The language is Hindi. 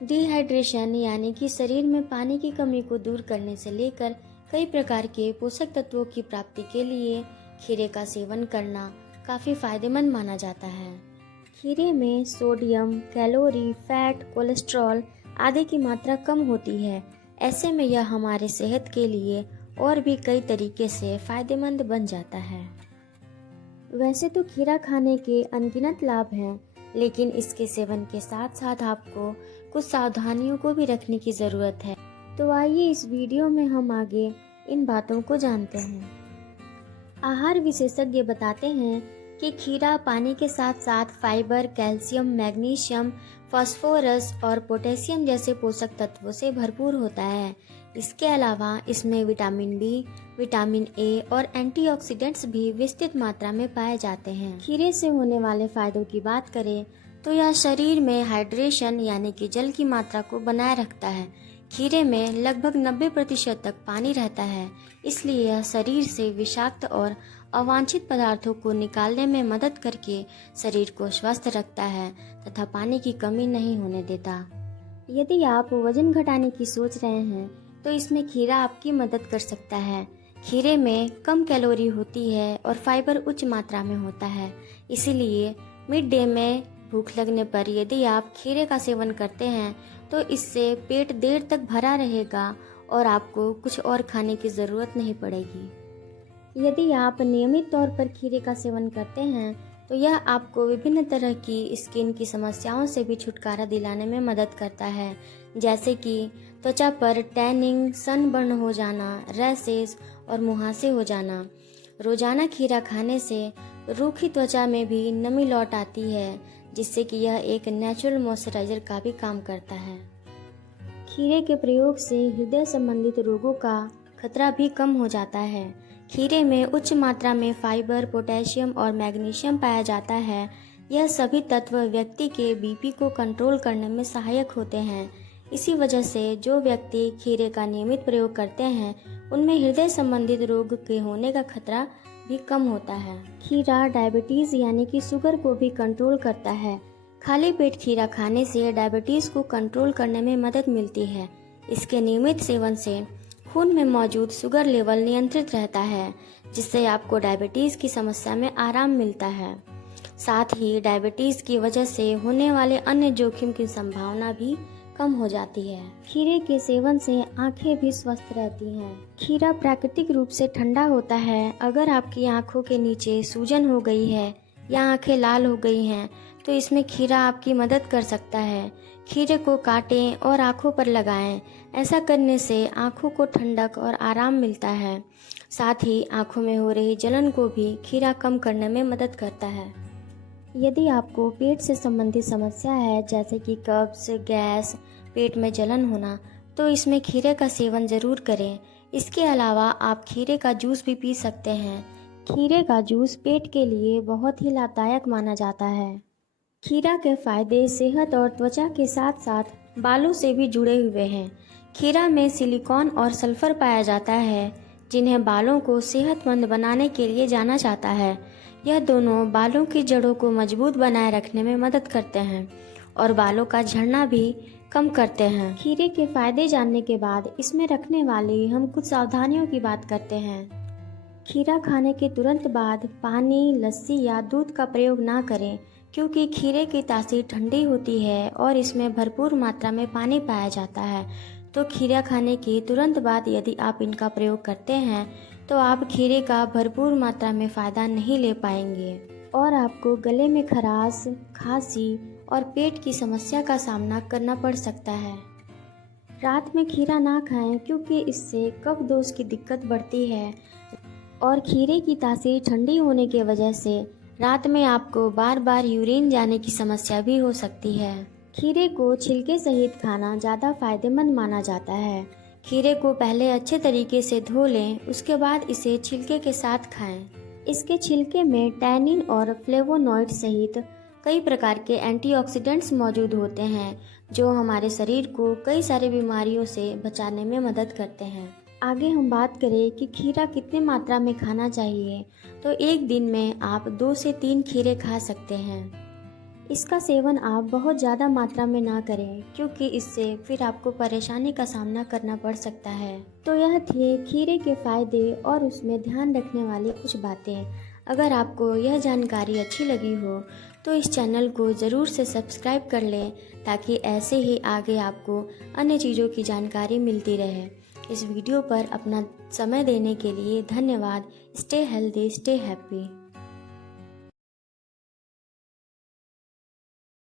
डिहाइड्रेशन यानी कि शरीर में पानी की कमी को दूर करने से लेकर कई प्रकार के पोषक तत्वों की प्राप्ति के लिए खीरे का सेवन करना काफ़ी फायदेमंद माना जाता है। खीरे में सोडियम, कैलोरी, फैट, कोलेस्ट्रॉल आदि की मात्रा कम होती है। ऐसे में यह हमारे सेहत के लिए और भी कई तरीके से फायदेमंद बन जाता है। वैसे तो खीरा खाने के अनगिनत लाभ हैं, लेकिन इसके सेवन के साथ साथ आपको कुछ सावधानियों को भी रखने की ज़रूरत है। तो आइए इस वीडियो में हम आगे इन बातों को जानते हैं। आहार विशेषज्ञ बताते हैं कि खीरा पानी के साथ साथ फाइबर, कैल्शियम, मैग्नीशियम, फास्फोरस और पोटेशियम जैसे पोषक तत्वों से भरपूर होता है। इसके अलावा इसमें विटामिन बी, विटामिन ए और एंटीऑक्सीडेंट्स भी विस्तृत मात्रा में पाए जाते हैं। खीरे से होने वाले फायदों की बात करें तो यह शरीर में हाइड्रेशन यानी कि जल की मात्रा को बनाए रखता है। खीरे में लगभग 90% तक पानी रहता है, इसलिए यह शरीर से विषाक्त और अवांछित पदार्थों को निकालने में मदद करके शरीर को स्वस्थ रखता है तथा पानी की कमी नहीं होने देता। यदि आप वजन घटाने की सोच रहे हैं तो इसमें खीरा आपकी मदद कर सकता है। खीरे में कम कैलोरी होती है और फाइबर उच्च मात्रा में होता है, इसीलिए मिड डे में भूख लगने पर यदि आप खीरे का सेवन करते हैं तो इससे पेट देर तक भरा रहेगा और आपको कुछ और खाने की ज़रूरत नहीं पड़ेगी। यदि आप नियमित तौर पर खीरे का सेवन करते हैं तो यह आपको विभिन्न तरह की स्किन की समस्याओं से भी छुटकारा दिलाने में मदद करता है, जैसे कि त्वचा पर टैनिंग, सनबर्न हो जाना, रैशेज और मुहासे हो जाना। रोजाना खीरा खाने से रूखी त्वचा में भी नमी लौट आती है, जिससे कि यह एक नेचुरल मॉइस्चराइजर का भी काम करता है। खीरे के प्रयोग से हृदय संबंधित रोगों का खतरा भी कम हो जाता है। खीरे में उच्च मात्रा में फाइबर, पोटेशियम और मैग्नीशियम पाया जाता है। यह सभी तत्व व्यक्ति के बीपी को कंट्रोल करने में सहायक होते हैं। इसी वजह से जो व्यक्ति खीरे का नियमित प्रयोग करते हैं उनमें हृदय संबंधित रोग के होने का खतरा भी कम होता है। खीरा डायबिटीज यानी कि शुगर को भी कंट्रोल करता है। खाली पेट खीरा खाने से डायबिटीज को कंट्रोल करने में मदद मिलती है। इसके नियमित सेवन से खून में मौजूद शुगर लेवल नियंत्रित रहता है, जिससे आपको डायबिटीज की समस्या में आराम मिलता है। साथ ही डायबिटीज की वजह से होने वाले अन्य जोखिम की संभावना भी कम हो जाती है। खीरे के सेवन से आंखें भी स्वस्थ रहती हैं। खीरा प्राकृतिक रूप से ठंडा होता है। अगर आपकी आंखों के नीचे सूजन हो गई है या आंखें लाल हो गई हैं तो इसमें खीरा आपकी मदद कर सकता है। खीरे को काटें और आंखों पर लगाएं। ऐसा करने से आंखों को ठंडक और आराम मिलता है। साथ ही आंखों में हो रही जलन को भी खीरा कम करने में मदद करता है। यदि आपको पेट से संबंधित समस्या है, जैसे कि कब्ज, गैस, पेट में जलन होना, तो इसमें खीरे का सेवन ज़रूर करें। इसके अलावा आप खीरे का जूस भी पी सकते हैं। खीरे का जूस पेट के लिए बहुत ही लाभदायक माना जाता है। खीरा के फायदे सेहत और त्वचा के साथ साथ बालों से भी जुड़े हुए हैं। खीरा में सिलिकॉन और सल्फर पाया जाता है, जिन्हें बालों को सेहतमंद बनाने के लिए जाना जाता है। यह दोनों बालों की जड़ों को मजबूत बनाए रखने में मदद करते हैं और बालों का झड़ना भी कम करते हैं। खीरे के फायदे जानने के बाद इसमें रखने वाली हम कुछ सावधानियों की बात करते हैं। खीरा खाने के तुरंत बाद पानी, लस्सी या दूध का प्रयोग ना करें, क्योंकि खीरे की तासीर ठंडी होती है और इसमें भरपूर मात्रा में पानी पाया जाता है। तो खीरा खाने के तुरंत बाद यदि आप इनका प्रयोग करते हैं तो आप खीरे का भरपूर मात्रा में फ़ायदा नहीं ले पाएंगे और आपको गले में खराश, खांसी और पेट की समस्या का सामना करना पड़ सकता है। रात में खीरा ना खाएं, क्योंकि इससे कफ दोष की दिक्कत बढ़ती है और खीरे की तासीर ठंडी होने की वजह से रात में आपको बार बार यूरिन जाने की समस्या भी हो सकती है। खीरे को छिलके सहित खाना ज़्यादा फायदेमंद माना जाता है। खीरे को पहले अच्छे तरीके से धो लें, उसके बाद इसे छिलके के साथ खाएं। इसके छिलके में टैनिन और फ्लेवोनॉइड सहित कई प्रकार के एंटीऑक्सीडेंट्स मौजूद होते हैं, जो हमारे शरीर को कई सारी बीमारियों से बचाने में मदद करते हैं। आगे हम बात करें कि खीरा कितनी मात्रा में खाना चाहिए, तो एक दिन में आप 2 से 3 खीरे खा सकते हैं। इसका सेवन आप बहुत ज़्यादा मात्रा में ना करें, क्योंकि इससे फिर आपको परेशानी का सामना करना पड़ सकता है। तो यह थे खीरे के फ़ायदे और उसमें ध्यान रखने वाली कुछ बातें। अगर आपको यह जानकारी अच्छी लगी हो तो इस चैनल को ज़रूर से सब्सक्राइब कर लें, ताकि ऐसे ही आगे आपको अन्य चीज़ों की जानकारी मिलती रहे। इस वीडियो पर अपना समय देने के लिए धन्यवाद। Stay healthy, stay happy.